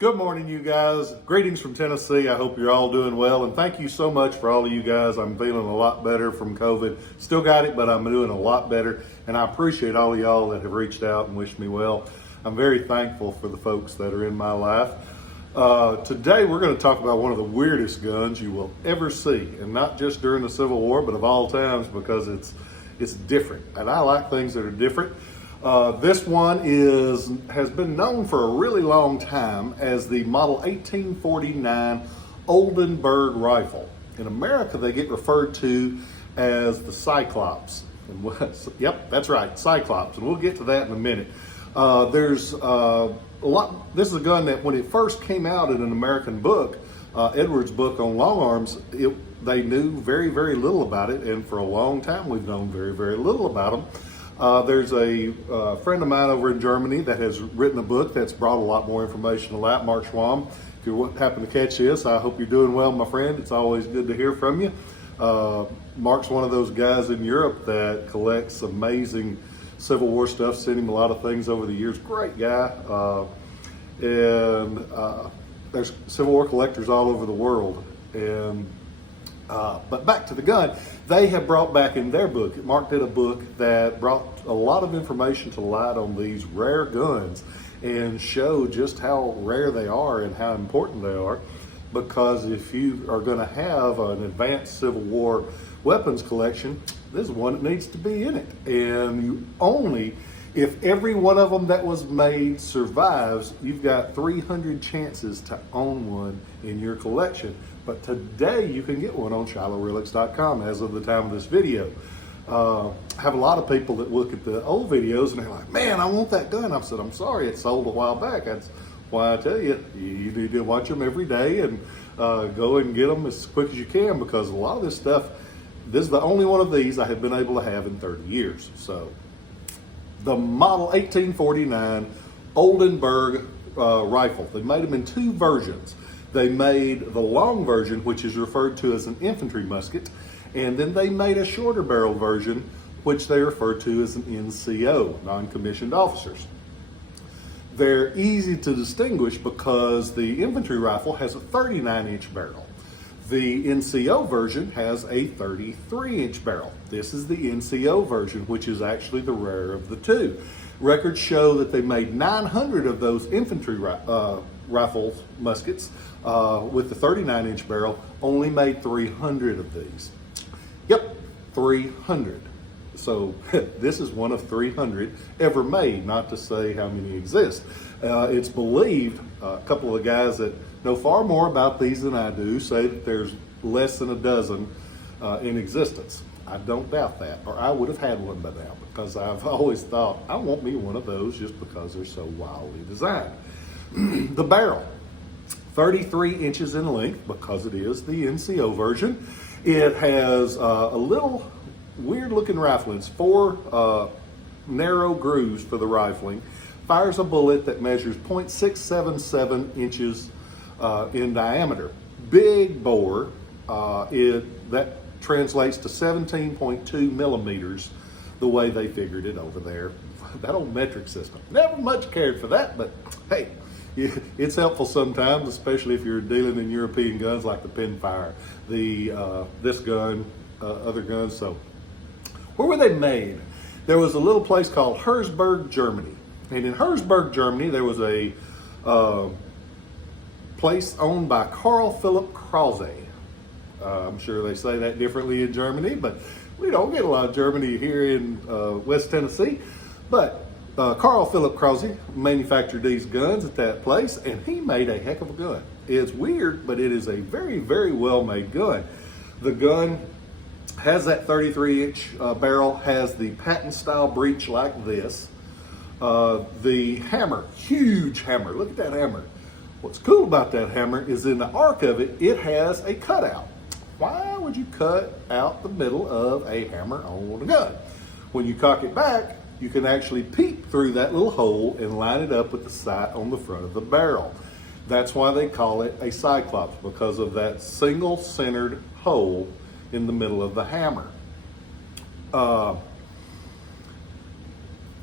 Good morning, you guys. Greetings from Tennessee. I hope you're all doing well, and thank you so much for all of you guys. I'm feeling a lot better from COVID. Still got it, but I'm doing a lot better, and I appreciate all of y'all that have reached out and wished me well. I'm very thankful for the folks that are in my life. Today, we're going to talk about one of the weirdest guns you will ever see, and not just during the Civil War, but of all times, because it's different, and I like things that are different. This one has been known for a really long time as the Model 1849 Oldenberg rifle. In America, they get referred to as the Cyclops. Yep, that's right, Cyclops, and we'll get to that in a minute. There's a lot. This is a gun that when it first came out in an American book, Edwards' book on long arms, they knew very, very little about it, and for a long time we've known very, very little about them. There's a friend of mine over in Germany that has written a book that's brought a lot more information to light, Mark Schwam. If you happen to catch this, I hope you're doing well, my friend. It's always good to hear from you. Mark's one of those guys in Europe that collects amazing Civil War stuff, sent him a lot of things over the years. Great guy. There's Civil War collectors all over the world. But back to the gun, they have brought back in their book, Mark did a book that brought a lot of information to light on these rare guns and showed just how rare they are and how important they are. Because if you are going to have an advanced Civil War weapons collection, this is one that needs to be in it. And you only, if every one of them that was made survives, you've got 300 chances to own one in your collection. But today you can get one on ShilohRelics.com as of the time of this video. I have a lot of people that look at the old videos and they're like, man, I want that gun. I said, I'm sorry, it sold a while back. That's why I tell you, you need to watch them every day and go and get them as quick as you can, because a lot of this stuff, this is the only one of these I have been able to have in 30 years. So the Model 1849 Oldenberg rifle, they made them in two versions. They made the long version, which is referred to as an infantry musket, and then they made a shorter barrel version, which they refer to as an N.C.O, non-commissioned officers. They're easy to distinguish because the infantry rifle has a 39-inch barrel. The N.C.O version has a 33-inch barrel. This is the N.C.O version, which is actually the rarer of the two. Records show that they made 900 of those infantry rifle muskets with the 39-inch barrel, only made 300 of these. Yep, 300. So this is one of 300 ever made, not to say how many exist. It's believed, a couple of the guys that know far more about these than I do say that there's less than a dozen in existence. I don't doubt that, or I would have had one by now, because I've always thought I want me one of those just because they're so wildly designed. The barrel, 33 inches in length, because it is the N.C.O version. It has a little weird looking rifle. It's four narrow grooves for the rifling. Fires a bullet that measures 0.677 inches in diameter. Big bore, that translates to 17.2 millimeters, the way they figured it over there. That old metric system. Never much cared for that, but hey, it's helpful sometimes, especially if you're dealing in European guns like the pinfire, this gun, other guns. So where were they made? There was a little place called Herzberg, Germany. And in Herzberg, Germany, there was a place owned by Carl Philipp Krause. I'm sure they say that differently in Germany, but we don't get a lot of Germany here in West Tennessee. But Carl Philipp Krause manufactured these guns at that place, and he made a heck of a gun. It's weird, but it is a very, very well-made gun. The gun has that 33-inch barrel, has the patent-style breech like this. The hammer, huge hammer. Look at that hammer. What's cool about that hammer is in the arc of it, it has a cutout. Why would you cut out the middle of a hammer on a gun? When you cock it back, you can actually peek through that little hole and line it up with the sight on the front of the barrel. That's why they call it a Cyclops, because of that single centered hole in the middle of the hammer.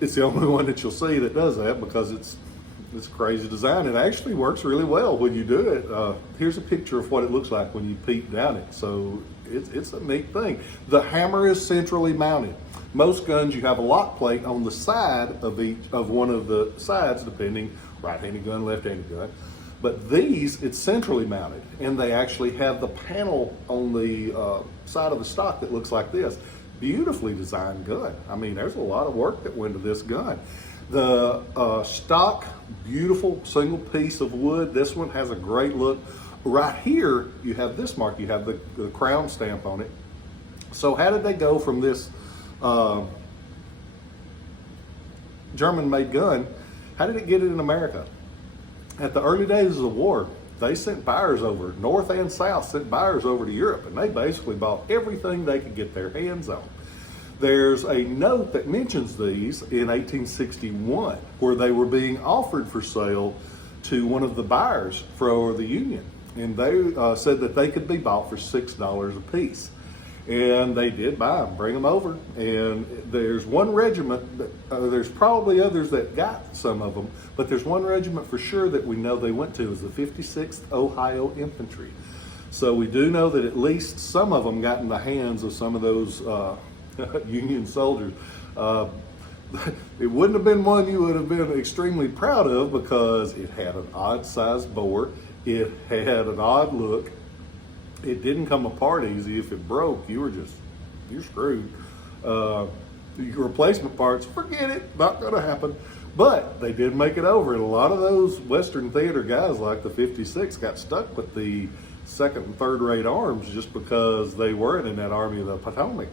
It's the only one that you'll see that does that, because it's It's a crazy design. It actually works really well when you do it. Here's a picture of what it looks like when you peek down it. So it's a neat thing. The hammer is centrally mounted. Most guns, you have a lock plate on the side of one of the sides, depending, right-handed gun, left-handed gun. But these, it's centrally mounted, and they actually have the panel on the side of the stock that looks like this. Beautifully designed gun. I mean, there's a lot of work that went into this gun. The stock, beautiful single piece of wood. This one has a great look. Right here, you have this mark. You have the crown stamp on it. So how did they go from this German-made gun? How did it get it in America? At the early days of the war, they sent buyers over, north and south, sent buyers over to Europe, and they basically bought everything they could get their hands on. There's a note that mentions these in 1861, where they were being offered for sale to one of the buyers for the Union. And they said that they could be bought for $6 a piece. And they did buy them, bring them over. And there's one regiment, there's probably others that got some of them, but there's one regiment for sure that we know they went to. It was the 56th Ohio Infantry. So we do know that at least some of them got in the hands of some of those Union soldiers. It wouldn't have been one you would have been extremely proud of, because it had an odd sized bore. It had an odd look. It didn't come apart easy. If it broke, you're screwed. Your replacement parts, forget it, not gonna happen. But they did make it over, and a lot of those Western theater guys like the 56 got stuck with the second and third rate arms just because they weren't in that Army of the Potomac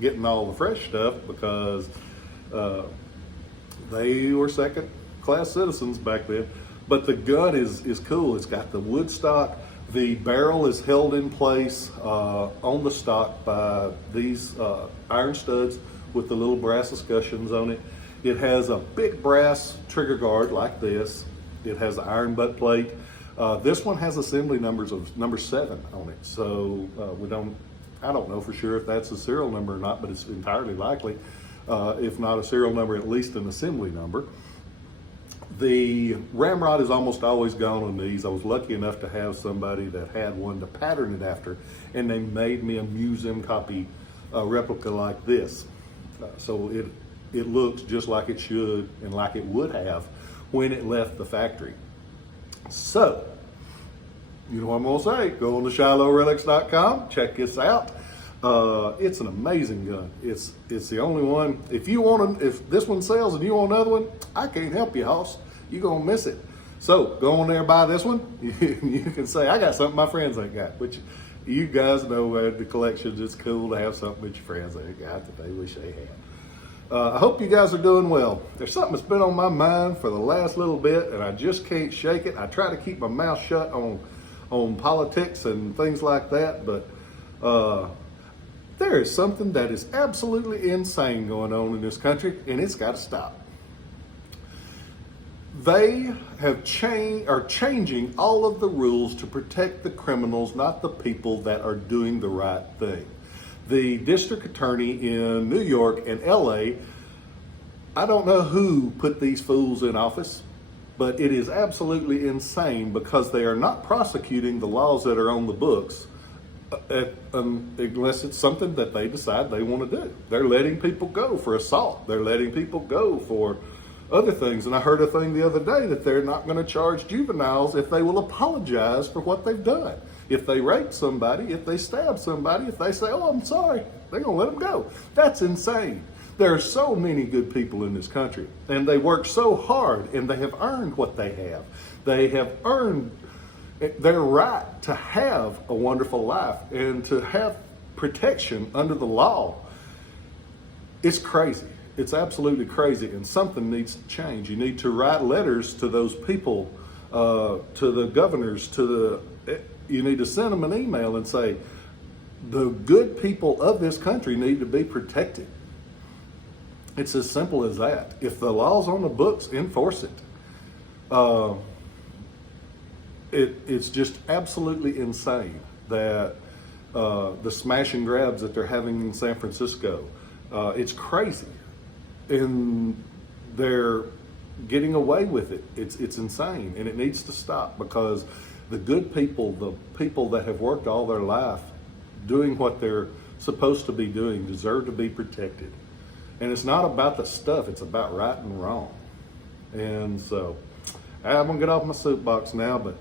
getting all the fresh stuff, because they were second class citizens back then. But the gun is cool. It's got the wood stock. The barrel is held in place on the stock by these iron studs with the little brass escutcheons on it. It has a big brass trigger guard like this. It has an iron butt plate. This one has assembly numbers of number 7 on it. So I don't know for sure if that's a serial number or not, but it's entirely likely. If not a serial number, at least an assembly number. The ramrod is almost always gone on these. I was lucky enough to have somebody that had one to pattern it after, and they made me a museum copy replica like this. So it looks just like it should and like it would have when it left the factory. So, you know what I'm gonna say, go on to ShilohRelics.com, check this out. It's an amazing gun. It's the only one. If this one sells and you want another one, I can't help you, hoss. You're gonna miss it. So go on there and buy this one. You can say, I got something my friends ain't got, which you guys know the collections. It's cool to have something that your friends ain't got that they wish they had. I hope you guys are doing well. There's something that's been on my mind for the last little bit, and I just can't shake it. I try to keep my mouth shut on politics and things like that, but there is something that is absolutely insane going on in this country, and it's got to stop. They are changing all of the rules to protect the criminals, not the people that are doing the right thing. The district attorney in New York and LA, I don't know who put these fools in office, but it is absolutely insane, because they are not prosecuting the laws that are on the books unless it's something that they decide they want to do. They're letting people go for assault. They're letting people go for other things. And I heard a thing the other day that they're not going to charge juveniles if they will apologize for what they've done. If they rape somebody, if they stab somebody, if they say, oh, I'm sorry, they're going to let them go. That's insane. There are so many good people in this country, and they work so hard, and they have earned what they have. They have earned their right to have a wonderful life and to have protection under the law. It's crazy. It's absolutely crazy, and something needs to change. You need to write letters to those people, to the governors, you need to send them an email and say, the good people of this country need to be protected. It's as simple as that. If the law's on the books, enforce it. It's just absolutely insane that the smash and grabs that they're having in San Francisco, it's crazy. And they're getting away with it. It's insane, and it needs to stop, because the good people, the people that have worked all their life doing what they're supposed to be doing, deserve to be protected. And it's not about the stuff, it's about right and wrong. And so I'm gonna get off my soapbox now, but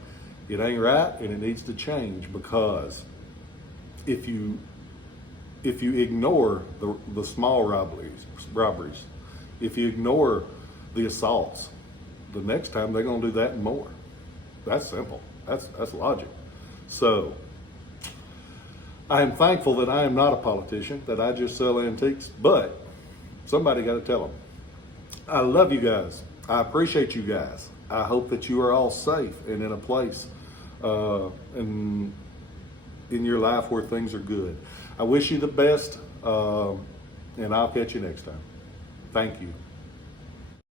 it ain't right and it needs to change, because if you ignore the small robberies, if you ignore the assaults, the next time they're gonna do that and more. That's simple. That's logic. So I am thankful that I am not a politician, that I just sell antiques, but somebody got to tell them. I love you guys. I appreciate you guys. I hope that you are all safe and in a place in your life where things are good. I wish you the best, and I'll catch you next time. Thank you.